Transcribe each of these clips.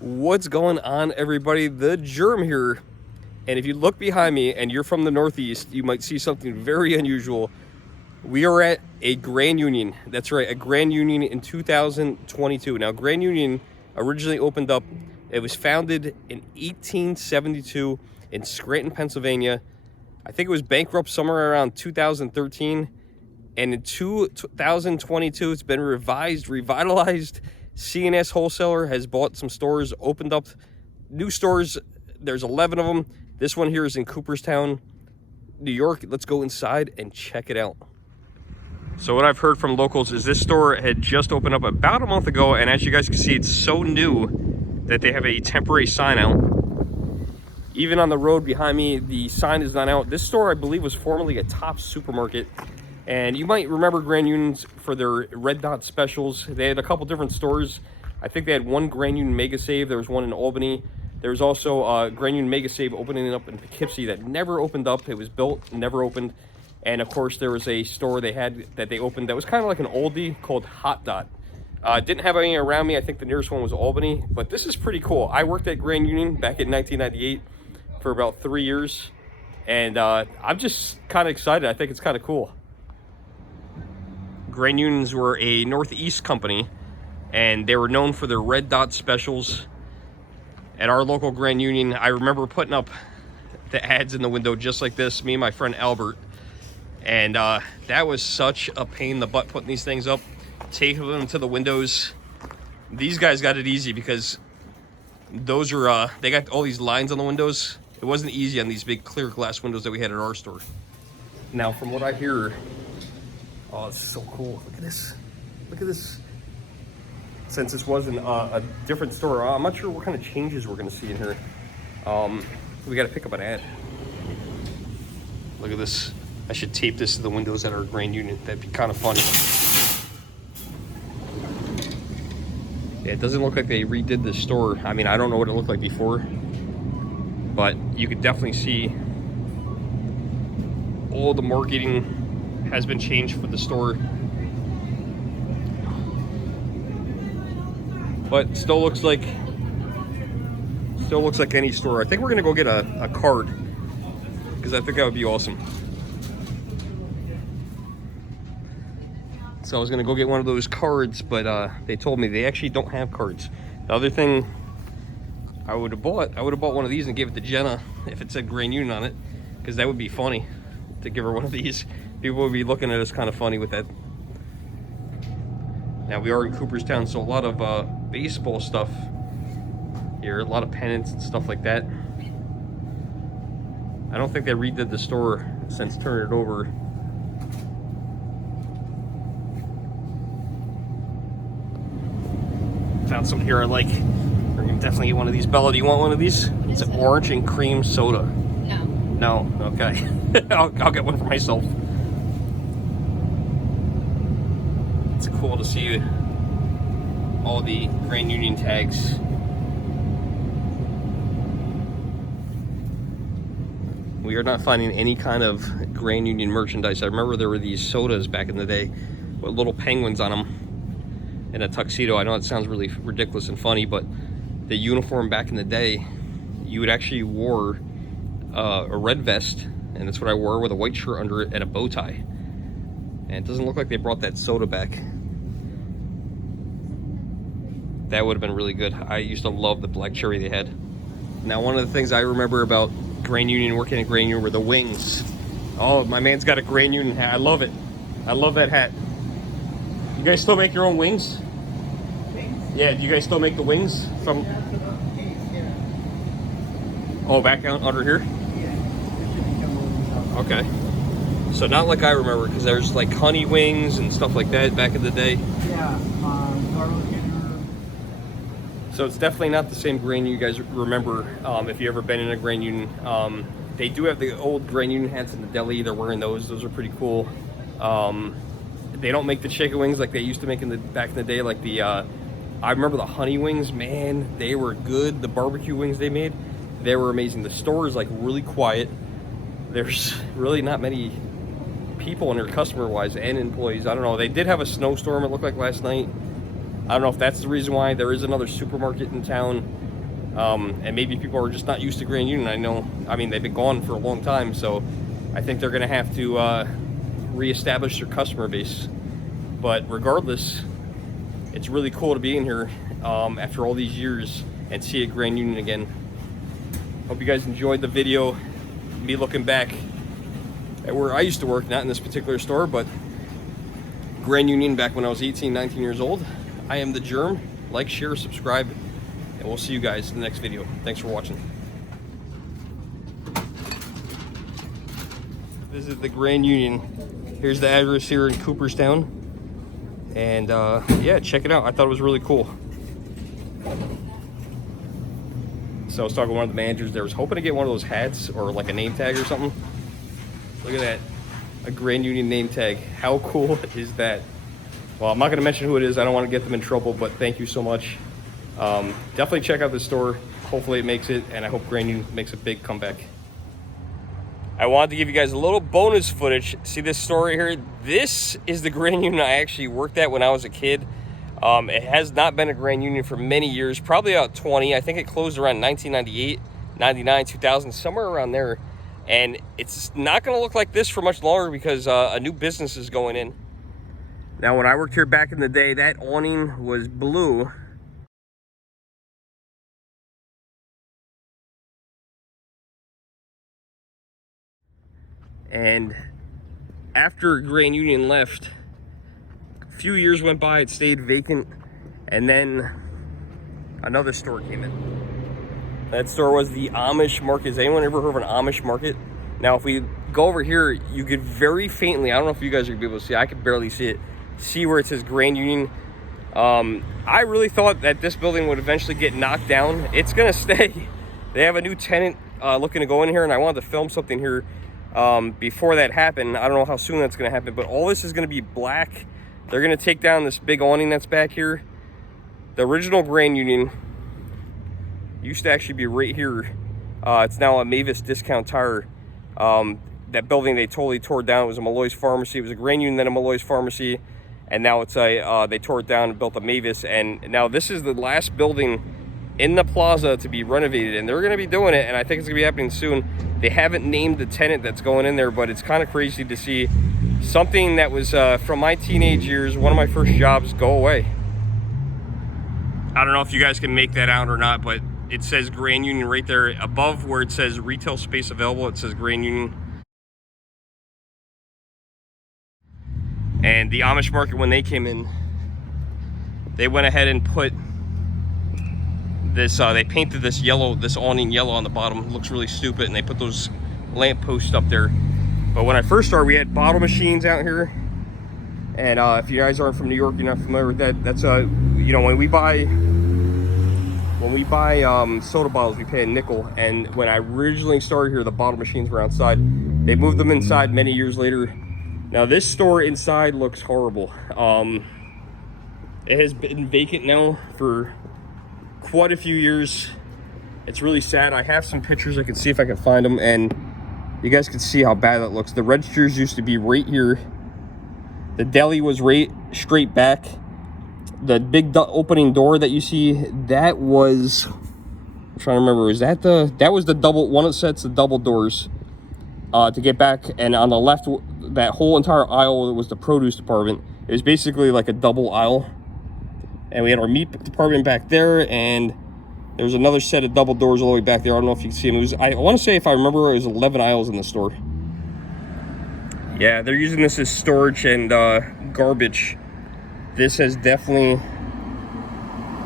What's going on, everybody? The Germ here. And if you look behind me and you're from the Northeast, you might see something very unusual. We are at a Grand Union. That's right, a Grand Union in 2022. Now, Grand Union originally opened up, it was founded in 1872 in Scranton, Pennsylvania. I think it was bankrupt somewhere around 2013. And in 2022, it's been revitalized. C&S Wholesaler has bought some stores, opened up new stores. There's 11 of them. This one here is in Cooperstown, New York. Let's go inside and check it out. So what I've heard from locals is this store had just opened up about a month ago, and as you guys can see, it's so new that they have a temporary sign out. Even on the road behind me, the sign is not out. This store, I believe, was formerly a Tops supermarket. And you might remember Grand Unions for their Red Dot specials. They had a couple different stores. I think they had one Grand Union Mega Save. There was one in Albany. There was also a Grand Union Mega Save opening up in Poughkeepsie that never opened up. It was built, never opened. And of course, there was a store they had that they opened that was kind of like an oldie called Hot Dot. Didn't have any around me. I think the nearest one was Albany. But this is pretty cool. I worked at Grand Union back in 1998 for about 3 years. And I'm just kind of excited. I think it's kind of cool. Grand Unions were a Northeast company, and they were known for their Red Dot specials. At our local Grand Union, I remember putting up the ads in the window just like this, me and my friend Albert. And that was such a pain in the butt putting these things up, taking them to the windows. These guys got it easy because those are, they got all these lines on the windows. It wasn't easy on these big clear glass windows that we had at our store. Now, from what I hear, oh, this is so cool. Look at this. Look at this. Since this wasn't a different store, I'm not sure what kind of changes we're going to see in here. We got to pick up an ad. Look at this. I should tape this to the windows at our Grand Union. That'd be kind of funny. Yeah, it doesn't look like they redid the store. I mean, I don't know what it looked like before, but you could definitely see all the marketing has been changed for the store, but still looks like any store. I think we're gonna go get a card because I think that would be awesome. So I was gonna go get one of those cards, but they told me they actually don't have cards. The other thing I would have bought one of these and gave it to Jenna if it said Grand Union on it, because that would be funny to give her one of these. People would be looking at us kind of funny with that. Now, we are in Cooperstown, so a lot of baseball stuff here, a lot of pennants and stuff like that. I don't think they redid the store since turning it over. Found some here I like. We're gonna definitely get one of these. Bella, do you want one of these? It's an orange and cream soda. No? No? Okay. I'll get one for myself. It's cool to see all the Grand Union tags. We are not finding any kind of Grand Union merchandise. I remember there were these sodas back in the day with little penguins on them and a tuxedo. I know it sounds really ridiculous and funny, but the uniform back in the day, you would actually wore a red vest, and that's what I wore, with a white shirt under it and a bow tie. And it doesn't look like they brought that soda back. That would have been really good. I used to love the black cherry they had. Now, one of the things I remember about Grand Union, working at Grand Union, were the wings. Oh, my man's got a Grand Union hat. I love it. I love that hat. You guys still make your own wings? Wings? Yeah, do you guys still make the wings from? Oh, back down under here? Yeah. Okay. So not like I remember, because there's like honey wings and stuff like that back in the day. Yeah. So it's definitely not the same Grand Union you guys remember if you ever been in a Grand Union. They do have the old Grand Union hats in the deli. They're wearing those. Those are pretty cool. They don't make the chicken wings like they used to make back in the day. Like I remember the honey wings. Man, they were good. The barbecue wings they made, they were amazing. The store is like really quiet. There's really not many people in there customer-wise and employees. I don't know. They did have a snowstorm, it looked like, last night. I don't know if that's the reason why. There is another supermarket in town, and maybe people are just not used to Grand Union. I mean, they've been gone for a long time, so I think they're going to have to reestablish their customer base. But regardless, it's really cool to be in here after all these years and see a Grand Union again. Hope you guys enjoyed the video, me looking back at where I used to work, not in this particular store, but Grand Union back when I was 18, 19 years old. I am the Germ. Like, share, subscribe, and we'll see you guys in the next video. Thanks for watching. Visit the Grand Union. Here's the address here in Cooperstown. And yeah, check it out. I thought it was really cool. So I was talking to one of the managers there. I was hoping to get one of those hats or like a name tag or something. Look at that. A Grand Union name tag. How cool is that? Well, I'm not going to mention who it is. I don't want to get them in trouble, but thank you so much. Definitely check out the store. Hopefully it makes it, and I hope Grand Union makes a big comeback. I wanted to give you guys a little bonus footage. See this store right here? This is the Grand Union I actually worked at when I was a kid. It has not been a Grand Union for many years, probably about 20. I think it closed around 1998, 99, 2000, somewhere around there. And it's not going to look like this for much longer because a new business is going in. Now, when I worked here back in the day, that awning was blue. And after Grand Union left, a few years went by, it stayed vacant, and then another store came in. That store was the Amish Market. Has anyone ever heard of an Amish Market? Now, if we go over here, you could very faintly, I don't know if you guys are gonna be able to see, I could barely see it, see where it says Grand Union. I really thought that this building would eventually get knocked down. It's gonna stay. They have a new tenant looking to go in here, and I wanted to film something here before that happened. I don't know how soon that's going to happen, but all this is going to be black. They're going to take down this big awning that's back here. The original Grand Union used to actually be right here. It's now a Mavis Discount Tire. That building they totally tore down. It was a Malloy's Pharmacy. It was a Grand Union, then a Malloy's Pharmacy, and now it's a they tore it down and built a Mavis. And now this is the last building in the plaza to be renovated, and they're going to be doing it, and I think it's going to be happening soon. They haven't named the tenant that's going in there, but it's kind of crazy to see something that was from my teenage years, one of my first jobs, go away. I don't know if you guys can make that out or not, but it says Grand Union right there above where it says retail space available. It says Grand Union. And the Amish Market, when they came in, they went ahead and put this, they painted this yellow, this awning yellow on the bottom. It looks really stupid, and they put those lamp posts up there. But when I first started, we had bottle machines out here. And if you guys aren't from New York, you're not familiar with that. That's you know, when we buy soda bottles, we pay a nickel. And when I originally started here, the bottle machines were outside. They moved them inside many years later. Now this store inside looks horrible. It has been vacant now for quite a few years. It's really sad. I have some pictures. I can see if I can find them, and you guys can see how bad that looks. The registers used to be right here. The deli was right straight back. The big opening door that you see, that was, I'm trying to remember, that was the double, one of the sets of double doors to get back. And on the left, that whole entire aisle was the produce department. It was basically like a double aisle. And we had our meat department back there, and there was another set of double doors all the way back there. I don't know if you can see them. It was, I want to say, if I remember, it was 11 aisles in the store. Yeah, they're using this as storage and garbage. This has definitely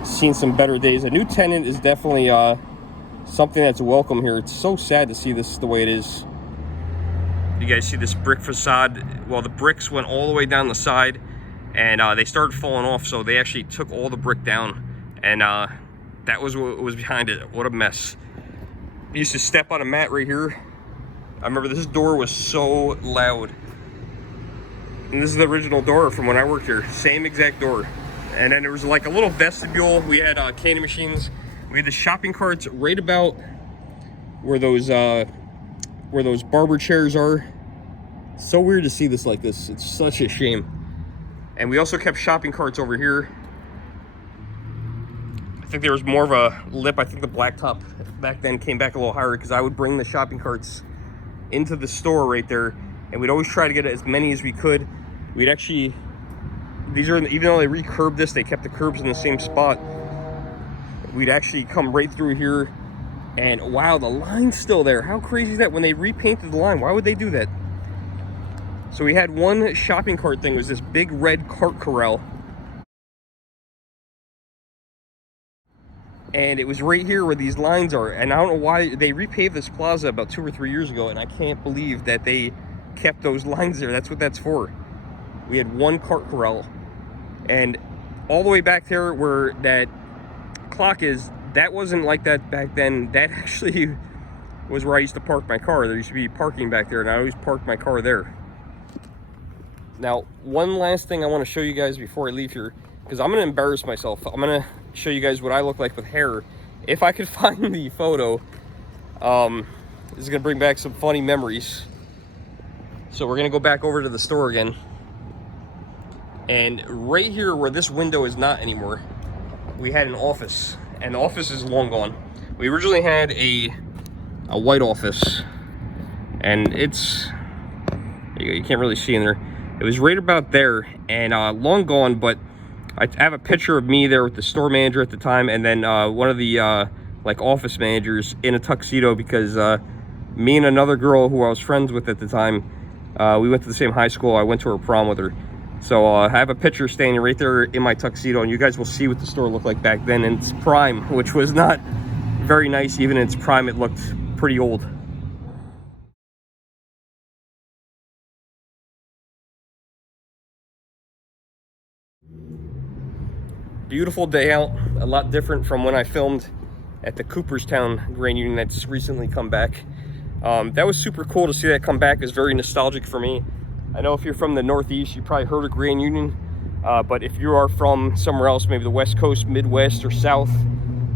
seen some better days. A new tenant is definitely something that's welcome here. It's so sad to see this the way it is. You guys see this brick facade? Well, the bricks went all the way down the side, and they started falling off, so they actually took all the brick down, and that was what was behind it. What a mess. I used to step on a mat right here. I remember this door was so loud. And this is the original door from when I worked here. Same exact door. And then there was like a little vestibule. We had candy machines. We had the shopping carts right about where those barber chairs are. So weird to see this like this. It's such a shame. And we also kept shopping carts over here. think there was more of a lip. I think the blacktop back then came back a little higher because I would bring the shopping carts into the store right there, and we'd always try to get as many as we could. We'd actually, these are, even though they re-curbed this, they kept the curbs in the same spot. We'd actually come right through here, and wow, the line's still there. How crazy is that? When they repainted the line, why would they do that? So we had one shopping cart thing. It was this big red cart corral, and it was right here where these lines are. And I don't know why they repaved this plaza about 2 or 3 years ago, and I can't believe that they kept those lines there. That's what that's for. We had one cart corral, and all the way back there where that clock is, that wasn't like that back then. That actually was where I used to park my car. There used to be parking back there, and I always parked my car there. Now, one last thing I want to show you guys before I leave here, because I'm going to embarrass myself. I'm going to show you guys what I look like with hair. If I could find the photo, this is going to bring back some funny memories. So we're going to go back over to the store again. And right here where this window is not anymore, we had an office. And the office is long gone. We originally had a white office. And it's, you can't really see in there. It was right about there, and long gone, but I have a picture of me there with the store manager at the time, and then one of the like office managers in a tuxedo, because me and another girl who I was friends with at the time, we went to the same high school. I went to her prom with her. So I have a picture standing right there in my tuxedo, and you guys will see what the store looked like back then in its prime, which was not very nice. Even in its prime, it looked pretty old. Beautiful day out, a lot different from when I filmed at the Cooperstown Grand Union that's recently come back. That was super cool to see that come back. It's very nostalgic for me. I know if you're from the Northeast, you probably heard of Grand Union, but if you are from somewhere else, maybe the West Coast, Midwest, or South,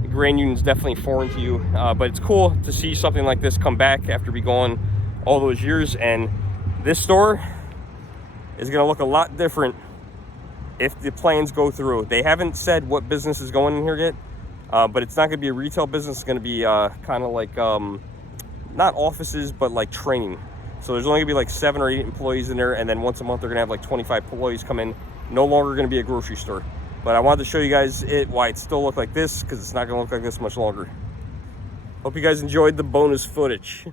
the Grand Union is definitely foreign to you. But it's cool to see something like this come back after be gone all those years, and this store is gonna look a lot different if the plans go through. They haven't said what business is going in here yet, but it's not going to be a retail business. It's going to be kind of like, not offices, but like training. So there's only going to be like 7 or 8 employees in there, and then once a month they're going to have like 25 employees come in. No longer going to be a grocery store. But I wanted to show you guys why it still looked like this, because it's not going to look like this much longer. Hope you guys enjoyed the bonus footage.